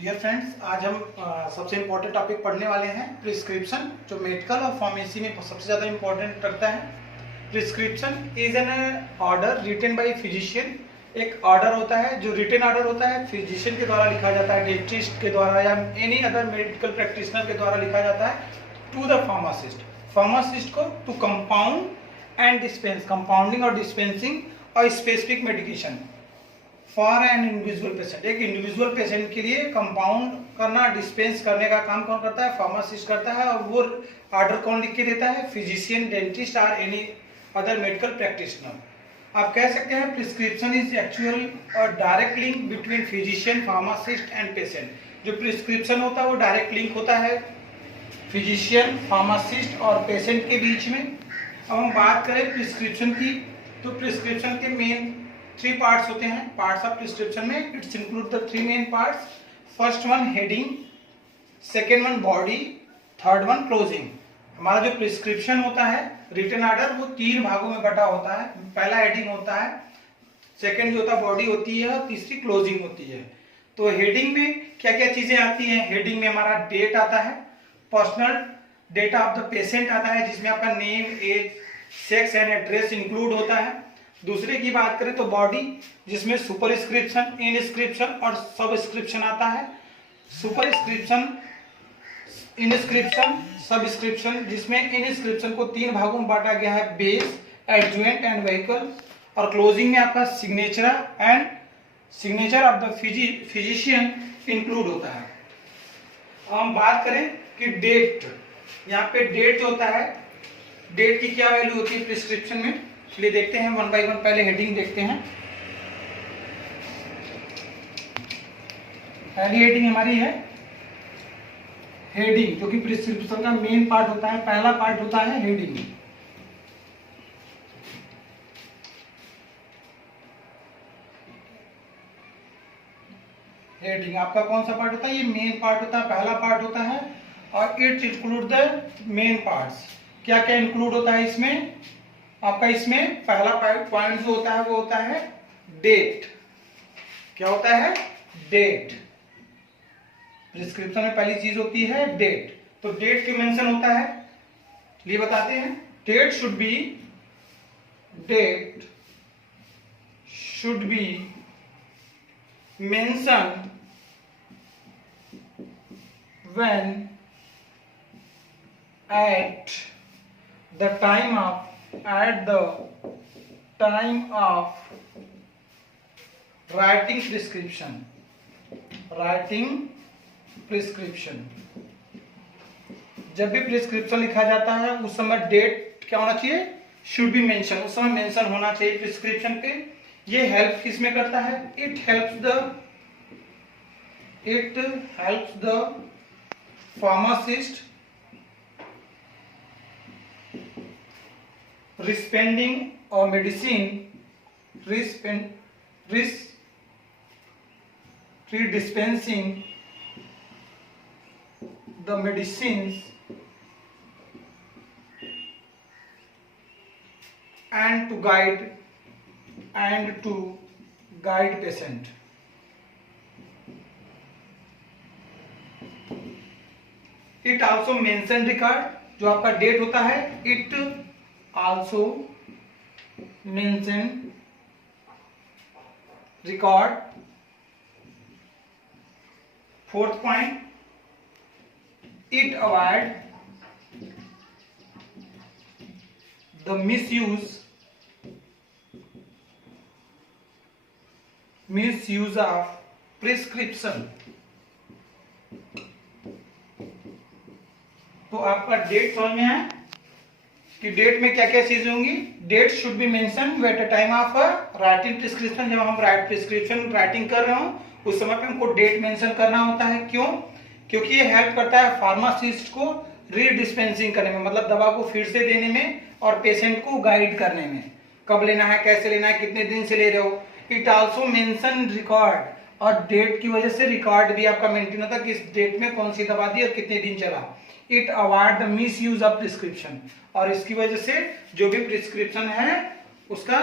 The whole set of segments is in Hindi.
डियर फ्रेंड्स, आज हम सबसे इम्पोर्टेंट टॉपिक पढ़ने वाले हैं प्रिस्क्रिप्शन, जो मेडिकल और फार्मेसी में सबसे ज़्यादा इम्पोर्टेंट रखता है। Prescription is an order written by physician. एक ऑर्डर होता है जो रिटन ऑर्डर होता है, फिजिशियन के द्वारा लिखा जाता है, डेंटिस्ट के द्वारा या एनी अदर मेडिकल प्रैक्टिशनर के द्वारा लिखा जाता है टू द फार्मासिस्ट। फार्मासिस्ट को to compound and dispense, compounding और डिस्पेंसिंग और specific medication for an individual patient. एक इंडिविजुअल पेशेंट के लिए कंपाउंड करना, डिस्पेंस करने का काम कौन करता है? फार्मासिस्ट करता है। और वो ऑर्डर कौन लिख के देता है? फिजिशियन, डेंटिस्ट और एनी अदर मेडिकल प्रैक्टिशनर। आप कह सकते हैं प्रिस्क्रिप्शन इज एक्चुअल और direct link between physician, pharmacist and patient. जो प्रिस्क्रिप्शन होता है वो डायरेक्ट लिंक होता है फिजिशियन, फार्मासिस्ट और पेशेंट के बीच में। अब हम बात करें प्रिस्क्रिप्शन की, तो प्रिस्क्रिप्शन के मेन 3 पार्ट्स होते हैं। पार्ट्स ऑफ प्रिस्क्रिप्शन में it's include the 3 main parts. First one heading, second one body, third one closing. हमारा जो प्रिस्क्रिप्शन होता है रिटन ऑर्डर वो 3 भागों में बटा होता है। पहला हेडिंग होता है, सेकेंड जो होता है बॉडी होती है और तीसरी क्लोजिंग होती है। तो हेडिंग में क्या क्या चीजें आती हैं? हेडिंग में हमारा डेट आता है, personal data of the patient आता है जिसमें आपका name, age, sex and address include होता है। दूसरे की बात करें तो बॉडी, जिसमें सुपरस्क्रिप्शन, इनस्क्रिप्शन और सबस्क्रिप्शन आता है। सुपरस्क्रिप्शन, इनस्क्रिप्शन, सबस्क्रिप्शन, जिसमें इनस्क्रिप्शन को 3 भागों में बांटा गया है, बेस, एडजुएंट एंड व्हीकल। और क्लोजिंग में आपका signature and signature of the physician include होता है। हम बात करें कि डेट, यहाँ पे डेट होता है, डेट की क्या वैल्यू होती है प्रिस्क्रिप्शन में, इसलिए देखते हैं 1 बाय 1। पहले हेडिंग देखते हैं। पहली हेडिंग हमारी है हेडिंग, जो कि प्रिस्क्रिप्शन का मेन पार्ट होता है। पहला पार्ट होता है हेडिंग। हेडिंग आपका कौन सा पार्ट होता है? ये मेन पार्ट होता है, पहला पार्ट होता है। और it include the main parts. क्या क्या इंक्लूड होता है इसमें? आपका इसमें पहला पॉइंट जो होता है वो होता है डेट। क्या होता है? डेट। प्रिस्क्रिप्शन में पहली चीज होती है डेट। तो डेट क्यों मेंशन होता है ये बताते हैं। Date should be mention when at the time of writing prescription। जब भी प्रिस्क्रिप्शन लिखा जाता है उस समय डेट क्या होना चाहिए? शुड बी मेंशन, उस समय मेंशन होना चाहिए प्रिस्क्रिप्शन पे। ये हेल्प किसमें करता है? It helps the pharmacist dispensing or medicine, dispensing the medicines and to guide patient। It also mention record, जो आपका डेट होता है, it also mention record। Fourth point, it avoid the misuse of prescription। तो आपका डेट समझ में है कि डेट में क्या क्या चीजें होंगी। Date should be mention at the time of writing prescription. जब हम प्रिस्क्रिप्शन राइटिंग कर रहे हो उस समय पे हमको डेट मेंशन करना होता है। क्यों? क्योंकि ये हेल्प करता है फार्मासिस्ट को रीडिस्पेंसिंग करने में, मतलब दवा को फिर से देने में और पेशेंट को गाइड करने में, कब लेना है, कैसे लेना है, कितने दिन से ले रहे हो। इट ऑल्सो मेंशन रिकॉर्ड, और डेट की वजह से रिकॉर्ड भी आपका मेंटेन होता है किस डेट में कौन सी दवा दी और कितने दिन चला। It avoid the miss use of prescription, और इसकी वजह से जो भी प्रिस्क्रिप्शन है उसका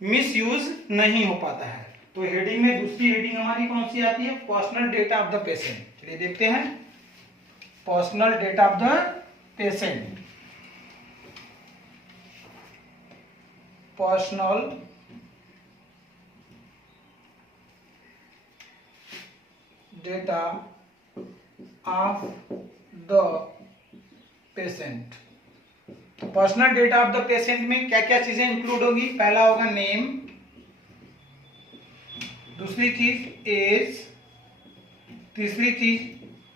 मिस यूज नहीं हो पाता है। तो हेडिंग में दूसरी हेडिंग हमारी कौन सी आती है? Personal data of the patient. चलिए देखते हैं, personal data of the patient. Personal data of the patient. तो personal data of the patient में क्या क्या चीजें इंक्लूड होगी? पहला होगा नेम, दूसरी चीज एज, तीसरी चीज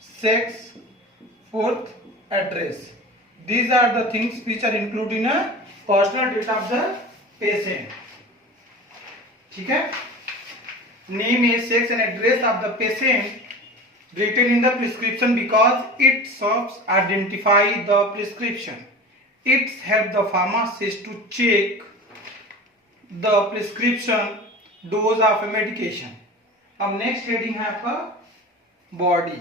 sex, fourth address. These are the things which are include in a personal data of the patient. ठीक है, name, age, sex and address of the patient written in the prescription because it helps identify the prescription. It helps the pharmacist to check the prescription dose of a medication. अब नेक्स्ट हेडिंग है आपका बॉडी।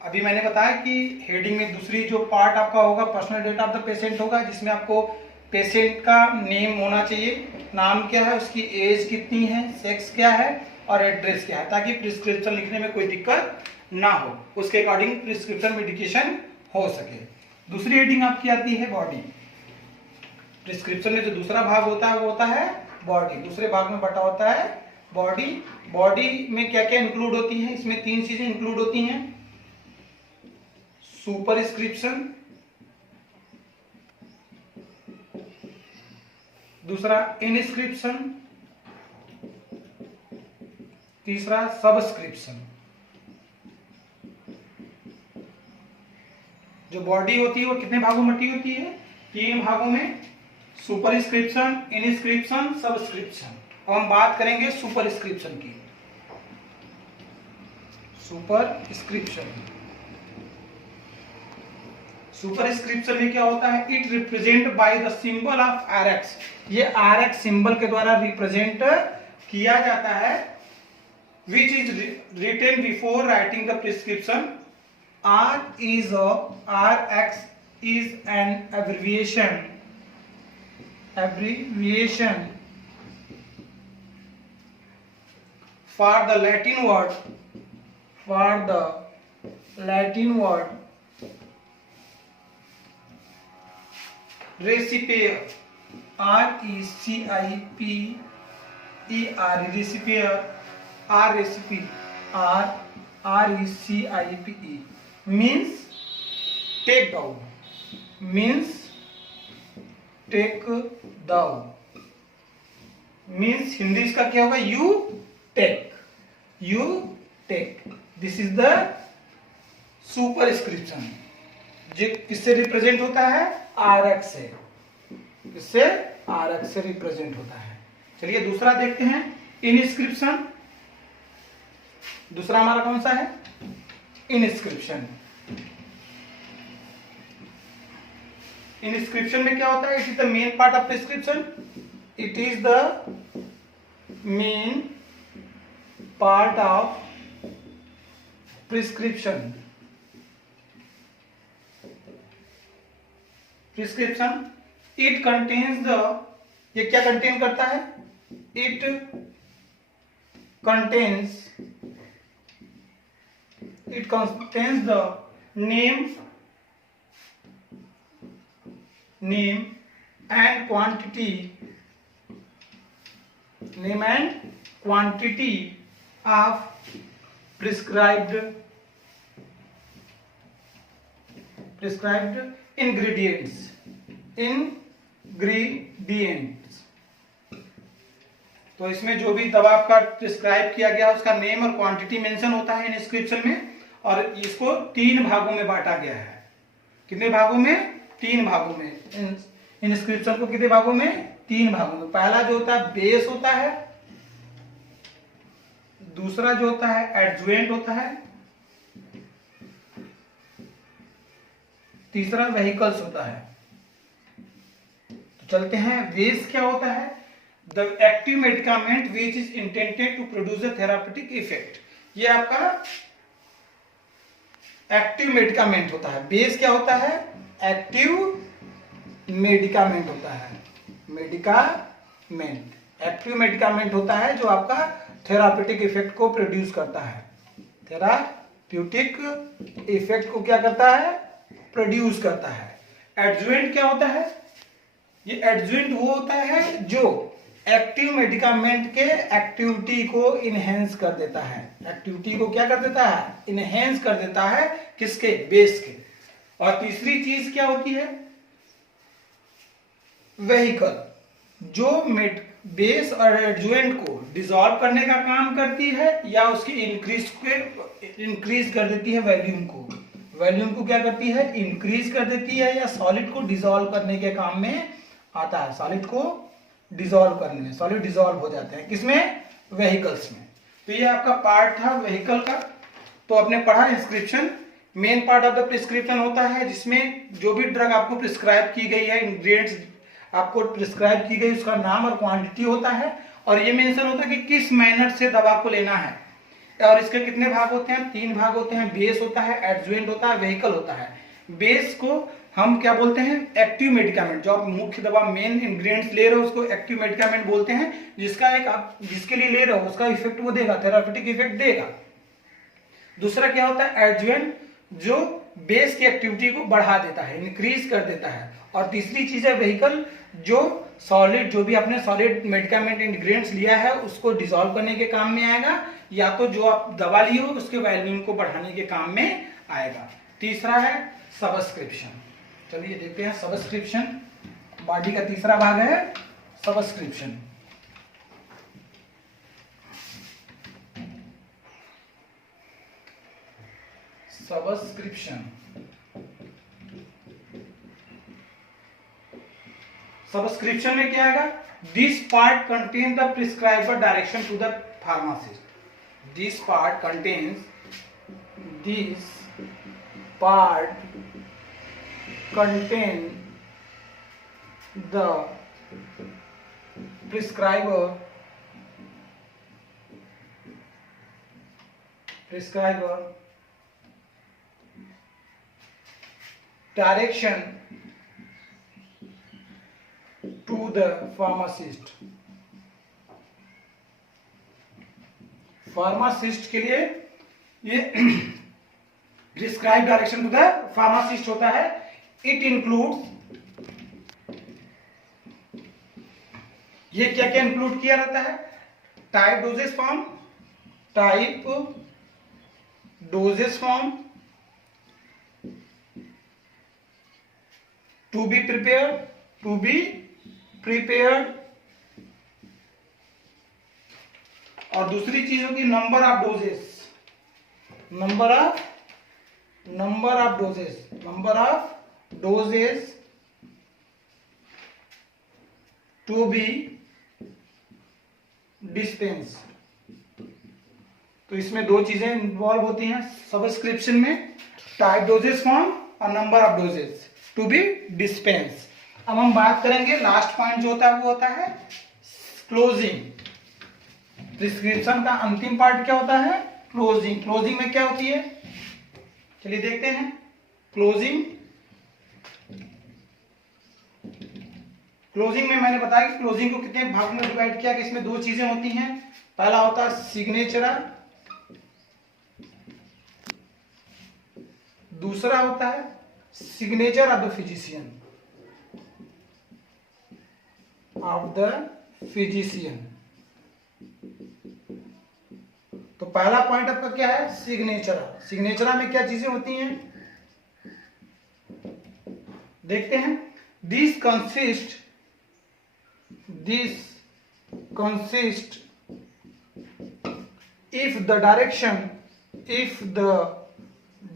अभी मैंने बताया कि हेडिंग में दूसरी जो पार्ट आपका होगा personal data of the patient होगा, जिसमें आपको पेशेंट का नेम होना चाहिए, नाम क्या है, उसकी एज कितनी है, सेक्स क्या है और एड्रेस क्या है, ताकि प्रिस्क्रिप्शन लिखने में कोई दिक्कत ना हो, उसके अकॉर्डिंग प्रिस्क्रिप्शन मेडिकेशन हो सके। दूसरी हेडिंग आपकी आती है बॉडी। प्रिस्क्रिप्शन में जो दूसरा भाग होता है वो होता है बॉडी, दूसरे भाग में बटा होता है बॉडी। बॉडी में क्या क्या इंक्लूड होती है? इसमें तीन चीजें इंक्लूड होती हैं, सुपरस्क्रिप्शन, दूसरा इनस्क्रिप्शन, तीसरा सबस्क्रिप्शन। जो बॉडी होती है वो कितने भागों में बटी होती है? तीन भागों में, सुपरस्क्रिप्शन, इनस्क्रिप्शन, सबस्क्रिप्शन। अब हम बात करेंगे सुपरस्क्रिप्शन की। सुपरस्क्रिप्शन, सुपरस्क्रिप्शन में क्या होता है? It represent by the symbol of RX। ये RX सिंबल के द्वारा रिप्रेजेंट किया जाता है, which is written before writing the prescription. RX is an abbreviation for the Latin word recipere, RECIPE means take down, means Hindi इसका क्या होगा? you take। This is the superscription. किससे रिप्रेजेंट होता है? RX से। किससे? RX से रिप्रेजेंट होता है। चलिए दूसरा देखते हैं, इनस्क्रिप्शन। दूसरा हमारा कौन सा है? इनस्क्रिप्शन। इनस्क्रिप्शन में क्या होता है? It is the main part of prescription. It is the main part of prescription. Prescription it contains the, ये क्या कंटेन करता है? It contains the name and quantity of prescribed ingredients। तो इसमें जो भी दवा आपका प्रिस्क्राइब किया गया उसका नेम और क्वांटिटी मेंशन होता है इनस्क्रिप्शन में, और इसको तीन भागों में बांटा गया है। कितने भागों में? तीन भागों में। इनस्क्रिप्शन को कितने भागों में? तीन भागों में। पहला जो होता है बेस होता है, दूसरा जो होता है एडजुएंट होता है, तीसरा व्हीकल्स होता है। तो चलते हैं, बेस क्या होता है? The active medicament which is intended to produce a therapeutic effect। ये आपका एक्टिव मेडिकामेंट होता है। बेस क्या होता है? एक्टिव मेडिकामेंट होता है। एक्टिव मेडिकामेंट होता है जो आपका थेराप्यूटिक इफेक्ट को प्रोड्यूस करता है। थेराप्यूटिक इफेक्ट को क्या करता है? प्रोड्यूस करता है। एडजुवेंट क्या होता है? ये एडजुवेंट वो होता है जो एक्टिव मेडिकामेंट के एक्टिविटी को इनहेंस कर देता है। एक्टिविटी को क्या कर देता है? इनहेंस कर देता है। किसके? बेस के। और तीसरी चीज क्या होती है? वेहिकल, जो बेस और एडजुवेंट को डिसॉल्व करने का काम करती है या उसकी इंक्रीज कर देती है वॉल्यूम को। वॉल्यूम को क्या करती है? इंक्रीज कर देती है, या सॉलिड को डिसॉल्व करने के काम में आता है। सॉलिड को डिसॉल्व करने में, सॉलिड डिसॉल्व हो जाते हैं किसमें? वेहिकल्स में। तो ये आपका पार्ट था वेहिकल का। तो आपने पढ़ा inscription. Main part of the prescription होता है जिसमें जो भी ड्रग आपको प्रिस्क्राइब की गई है, इंग्रेडिएंट्स आपको प्रिस्क्राइब की गई, उसका नाम और क्वांटिटी होता है, और ये मेंशन होता है कि किस मैनर से दवा को लेना है। और इसके कितने भाग होते हैं? 3 भाग होते हैं। बेस होता है, एडजुवेंट होता है, वेहिकल होता है। बेस को हम क्या बोलते हैं? Active medicament. जो आप मुख्य दवा मेन इंग्रेडिएंट्स ले रहे हो उसको एक्टिव मेडिकामेंट बोलते हैं, जिसका एक आप जिसके लिए ले रहे हो उसका इफेक्ट वो देगा, थेराप्यूटिक इफेक्ट देगा। दूसरा क्या होता है? एडजुवेंट, जो बेस की एक्टिविटी को बढ़ा देता है, इंक्रीज कर देता है। और तीसरी चीज है वेहिकल, जो सॉलिड, जो भी आपने सॉलिड मेडिकामेंट इंग्रेडिएंट्स लिया है उसको डिसॉल्व करने के काम में आएगा, या तो जो आप दवा ली हो उसके वॉल्यूम को बढ़ाने के काम में आएगा। तीसरा है सबस्क्रिप्शन। चलिए देखते हैं सबस्क्रिप्शन। बॉडी का तीसरा भाग है सबस्क्रिप्शन। सबस्क्रिप्शन सबस्क्रिप्शन में क्या आएगा? This part contain the prescriber direction to the pharmacist. This part contains, this part contain the prescriber direction to the pharmacist। Pharmacist के लिए ये prescribe direction to the pharmacist होता है। इट इंक्लूड्स, ये क्या क्या इंक्लूड किया रहता है? Type doses form, type doses form, to be prepared, और दूसरी चीज होगी number of doses, number of doses to be dispense. तो इसमें 2 चीजें इन्वॉल्व होती हैं सबस्क्रिप्शन में, टाइप डोजेस फॉर्म और number of doses to be dispense. अब हम बात करेंगे लास्ट पॉइंट जो होता है वो होता है क्लोजिंग। प्रिस्क्रिप्शन का अंतिम पार्ट क्या होता है? क्लोजिंग। क्लोजिंग में क्या होती है? चलिए देखते हैं। क्लोजिंग में मैंने बताया कि क्लोजिंग को कितने भाग में डिवाइड किया कि इसमें 2 चीजें होती हैं। पहला होता है सिग्नेचर, दूसरा होता है सिग्नेचर ऑफ द फिजिशियन। तो पहला पॉइंट आपका क्या है? सिग्नेचर। सिग्नेचर में क्या चीजें होती हैं देखते हैं। This consist if the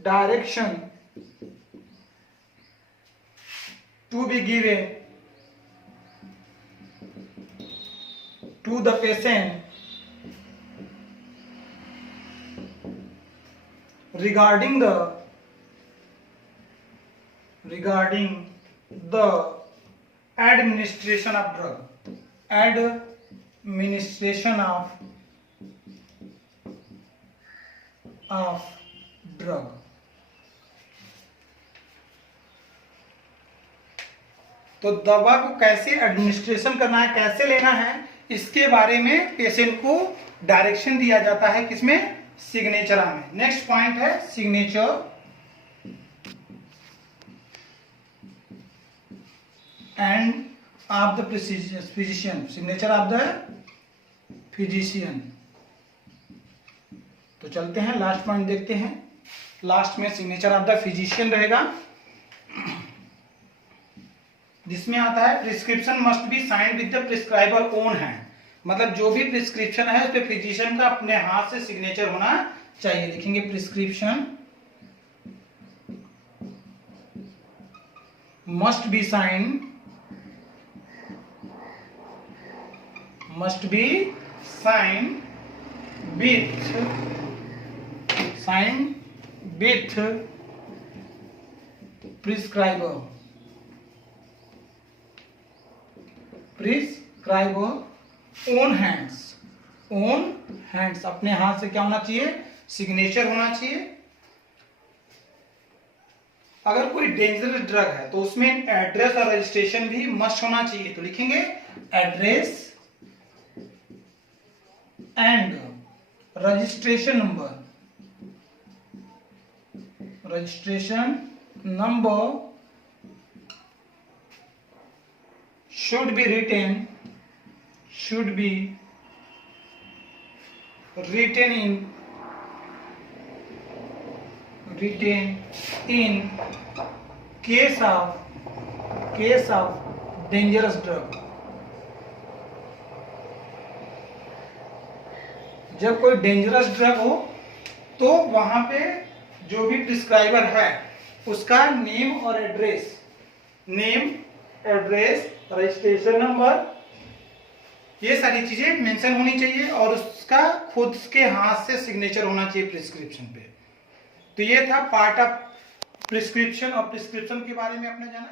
direction to be given to the patient regarding the administration of drug, तो दवा को कैसे एडमिनिस्ट्रेशन करना है, कैसे लेना है, इसके बारे में पेशेंट को डायरेक्शन दिया जाता है किसमें, सिग्नेचर में। नेक्स्ट पॉइंट है signature end of the physician, signature of the physician. तो चलते हैं लास्ट पॉइंट देखते हैं। लास्ट में सिग्नेचर ऑफ द फिजिशियन रहेगा, जिसमें आता है prescription must be signed with the prescriber own hand, मतलब जो भी प्रिस्क्रिप्शन है उस पे फिजिशियन का अपने हाथ से सिग्नेचर होना चाहिए। लिखेंगे prescription must be signed with prescriber own hands, अपने हाथ से क्या होना चाहिए, सिग्नेचर होना चाहिए। अगर कोई डेंजरस ड्रग है तो उसमें एड्रेस और रजिस्ट्रेशन भी मस्ट होना चाहिए। तो लिखेंगे address and registration number should be written in case of dangerous drug। जब कोई डेंजरस ड्रग हो तो वहां पे जो भी प्रिस्क्राइबर है उसका नेम और एड्रेस, रजिस्ट्रेशन नंबर, ये सारी चीजें मेंशन होनी चाहिए और उसका खुद के हाथ से सिग्नेचर होना चाहिए प्रिस्क्रिप्शन पे। तो ये था पार्ट ऑफ प्रिस्क्रिप्शन और प्रिस्क्रिप्शन के बारे में आपने जाना।